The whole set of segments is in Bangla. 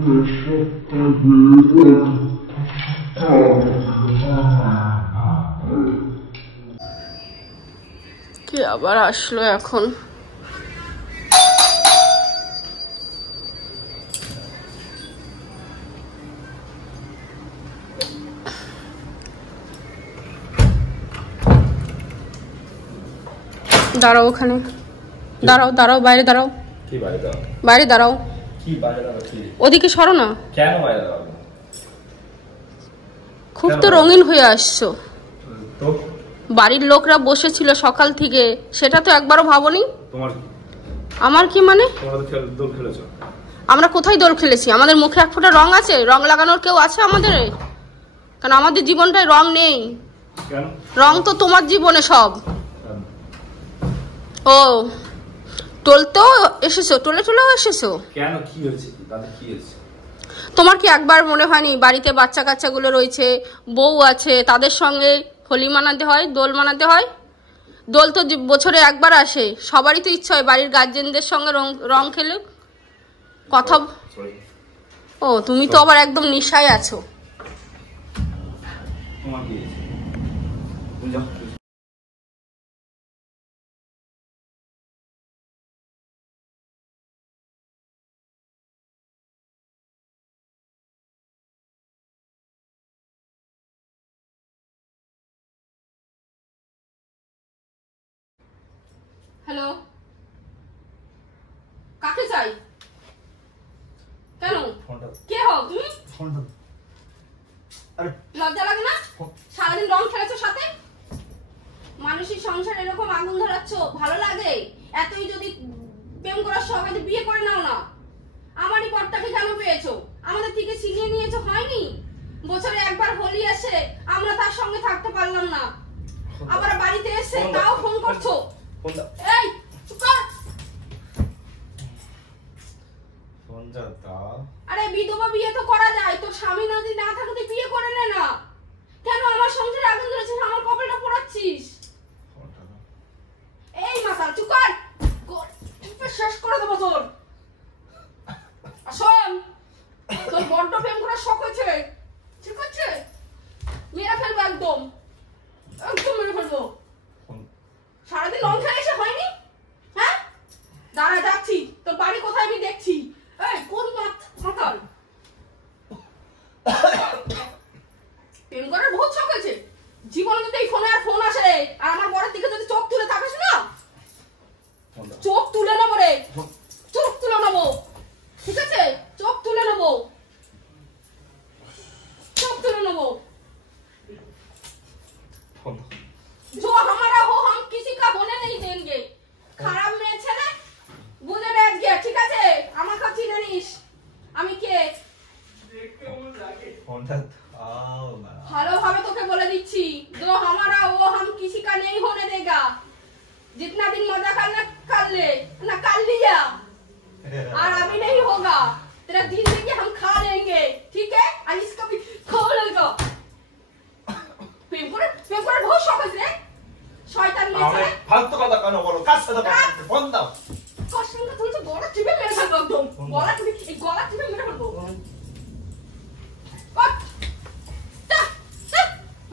কি আবার আসলো এখন? দাঁড়াও ওখানে, দাঁড়াও দাঁড়াও, বাইরে দাঁড়াও। কি বাইরে দাঁড়াও? বাইরে দাঁড়াও। কি বাইরে দাঁড়াও? কি ওদিকে সরো না। কেন বাইরে দাঁড়াও? খুব তো রঙিন হয়ে আসছো। তো বাড়ির লোকরা বসেছিল সকাল থেকে, সেটা তো একবারও ভাবোনি। তোমার আমার কি মানে? তোমরা তো দোল খেলেছো। আমরা কোথায় দোল খেলেছি? আমাদের মুখে এক ফোঁটা রং আছে? রং লাগানোর কেউ আছে আমাদের? কারণ আমাদের জীবনটায় রং নেই। কেন? রং তো তোমার জীবনে সব। ও টোল তো এসেছো, টোলে টোলেও এসেছো কেন? কি হয়েছে? তাদের কি হয়েছে? তোমার কি একবার মনে হয়নি বাড়িতে বাচ্চা কাচ্চাগুলো রয়েছে, বউ আছে, তাদের সঙ্গে হোলি মানাতে হয়, দোল মানাতে হয়? দোল তো বছরে একবার আসে, সবারই তো ইচ্ছা হয় বাড়ির গার্জেনদের সঙ্গে রং খেলে কথা। ও তুমি তো আবার একদম নিশায় আছো। তোমার কি হয়েছে? তুমি যাও। হ্যালো, কাকে চাই? কেন? কে হও তুমি? লজ্জা লাগে না? সারাদিন রং খেলেছো সাথে, মানুষের সংসার এরকম আগুন ধরাচ্ছ, ভালো লাগে? এতই যদি প্রেম করার শখ আছে বিয়ে করে নাও না। আমারই পরটাকে কেন পেয়েছো? আমাদের থেকে ছিনিয়ে নিয়েছো, হয়নি? বছরে একবার হোলি আসে, আমরা তার সঙ্গে থাকতে পারলাম না, আবার বাড়িতে এসে তাও ফোন করছো। এই চুপ কর। আরে বিধবা বিয়ে তো করা যায়, তোর স্বামী যদি না থাকে তুই বিয়ে করে নে না। কেন আমার সংসারে আগুন ধরেছিস, আমার কপালটা পোড়াচ্ছিস? এই মাতাল চুপ কর, শেষ করে দেবো তোর। শোন, তোর বড্ড প্রেম করার শখ হয়েছে, ঠিক আছে? মেরে ফেলবো, একদম একদম মেরে ফেলবো। সারাদিন রং খেলে এসে হয়নি? হ্যাঁ দাঁড়া, যাচ্ছি, তোর বাড়ি কোথায় আমি দেখছি। এই কোন মাতাল? প্রেম করার বহুত শখ হয়েছে, জীবনে যদি এই ফোনে আর ফোন আসে রে, আর আমার বরের দিকে যদি চোখ তুলে থাকিস না, চোখ তুলে নেবো রে, চোখ তুলে নেবো, ঠিক আছে? চোখ তুলে নেবো, চোখ তুলে নেবো। जो हमारा हो हम किसी का होने नहीं देंगे। খারাপ মেয়ে ছেলে বুঝে বেজ গিয়া, ঠিক আছে? আমাকে চিনে নিস আমি কে। ভালোভাবে তোকে বলে দিচ্ছি, जो हमारा वो हम किसी का नहीं होने देगा। जितना दिन मजा करना कर ले ना, कर लिया, और अभी नहीं होगा। तेरा जिंदगी हम खा लेंगे, ठीक है? और इसका भी खा लेगा। প্রেম করে বহুত শখ আছে রে, শয়তান মেয়ে ছেলে। ফালতু কথা কেন বলো? কার সাথে কথা বলতে ফোন দাও। কষ্ট না, তুমি তো গলা টিপে মেরে ফেলবো, একদম গলা টিপে, এই গলা টিপে মেরে ফেলবো।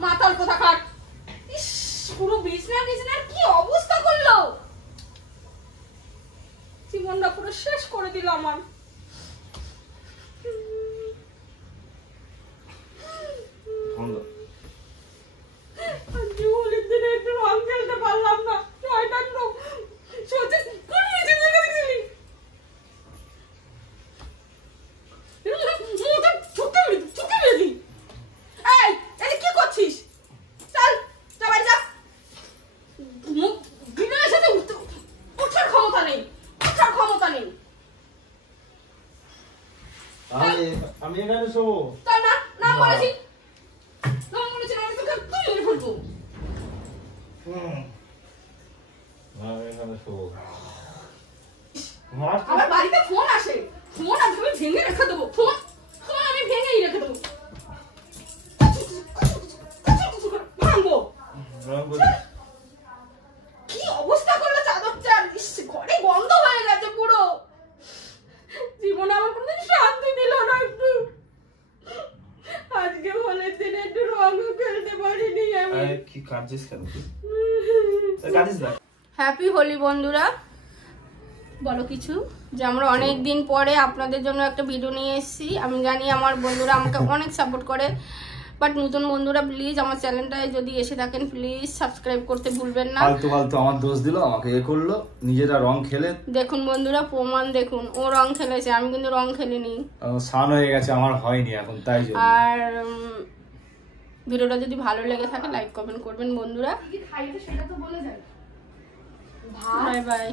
মাতাল কথা কাট। ইস, পুরো বিছনার কি অবস্থা করলো, জীবনটা পুরো শেষ করে দিল আমার। পারলাম না, শয়তান লোক সোজা কোন মেয়ে দেখছিলি? এই এই কি করছিস? চল যাবাই যা, মুখ ভিতরে এসে ওঠার ক্ষমতা নেই, ওঠার ক্ষমতা নেই। আমি এখানে শোবো। চল না, না বলেছি, না বলেছি, আমি তোকে তুই মেরে ফেলবো। আমার বাড়িতে ফোন আসে, ফোন আজকে আমি ভেঙে রেখে দেবো, ফোন আমি ভেঙেই রেখে দেবো, ভাঙবো। কি অবস্থা করলো চাদরটার, ঘরে গন্ধ হয়ে গেছে পুরো। জীবনে আমার কোনদিন শান্তি দিল না, কি কাটছিস কেন কাটিস না। হ্যাপি হোলি বন্ধুরা। বলো কিছু, যে আমরা অনেক দিন পরে আপনাদের জন্য একটা ভিডিও নিয়ে এসেছি। আমি জানি আমার বন্ধুরা আমাকে অনেক সাপোর্ট করে, বাট নতুন বন্ধুরা প্লিজ আমার চ্যানেলটায় যদি এসে থাকেন প্লিজ সাবস্ক্রাইব করতে ভুলবেন না। ফালতু ফালতু আমার দোষ দিল, আমাকে এ করলো, নিজেরা রং খেলে। দেখুন বন্ধুরা প্রমাণ দেখুন, ও রং খেলেছে, আমি কিন্তু রং খেলিনি। স্নান হয়ে গেছে, আমার হয়নি এখন, তাই জন্য। আর ভিডিওটা যদি ভালো লেগে থাকে লাইক কমেন্ট করবেন বন্ধুরা। কি খাইতে সেটা তো বলে যায়। Bye bye.